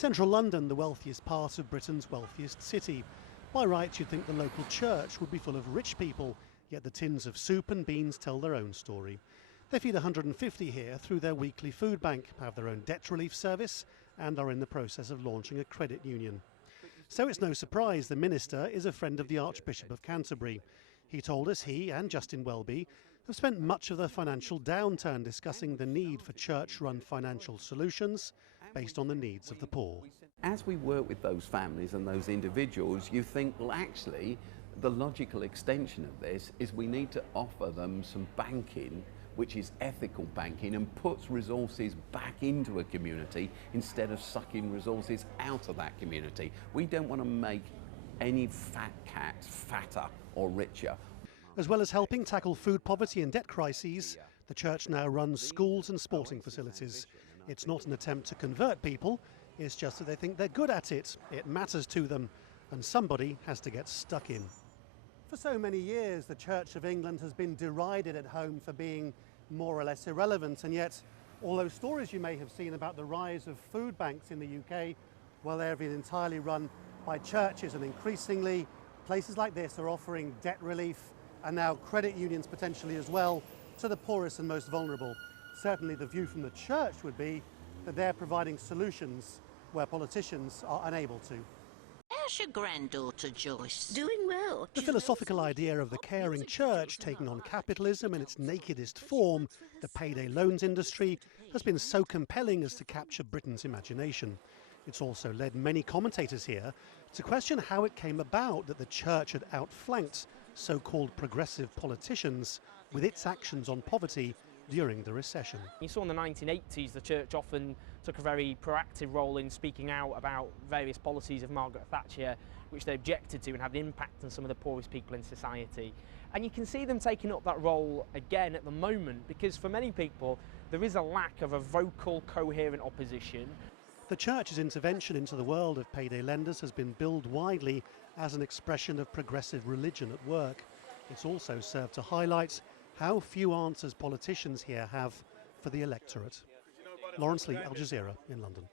Central London, the wealthiest part of Britain's wealthiest city. By rights, you'd think the local church would be full of rich people, yet the tins of soup and beans tell their own story. They feed 150 here through their weekly food bank, have their own debt relief service, and are in the process of launching a credit union. So it's no surprise the minister is a friend of the Archbishop of Canterbury. He told us he and Justin Welby have spent much of the financial downturn discussing the need for church-run financial solutions based on the needs of the poor. As we work with those families and those individuals, you think, well, actually, the logical extension of this is we need to offer them some banking which is ethical banking and puts resources back into a community instead of sucking resources out of that community. We don't want to make any fat cats fatter or richer. As well as helping tackle food poverty and debt crises, the church now runs schools and sporting facilities. It's not an attempt to convert people, it's just that they think they're good at it, it matters to them, and somebody has to get stuck in. For so many years, the Church of England has been derided at home for being more or less irrelevant, and yet all those stories you may have seen about the rise of food banks in the UK, well, they've been entirely run by churches, and increasingly places like this are offering debt relief and now credit unions potentially as well to the poorest and most vulnerable. Certainly the view from the church would be that they're providing solutions where politicians are unable to. How's your granddaughter, Joyce? Doing well. The philosophical idea of the caring church taking on capitalism in its nakedest form, the payday loans industry, has been so compelling as to capture Britain's imagination. It's also led many commentators here to question how it came about that the church had outflanked so-called progressive politicians with its actions on poverty during the recession. You saw in the 1980s the church often took a very proactive role in speaking out about various policies of Margaret Thatcher which they objected to and had an impact on some of the poorest people in society. And you can see them taking up that role again at the moment, because for many people there is a lack of a vocal, coherent opposition. The church's intervention into the world of payday lenders has been billed widely as an expression of progressive religion at work. It's also served to highlight how few answers politicians here have for the electorate. Lawrence Lee, Al Jazeera in London.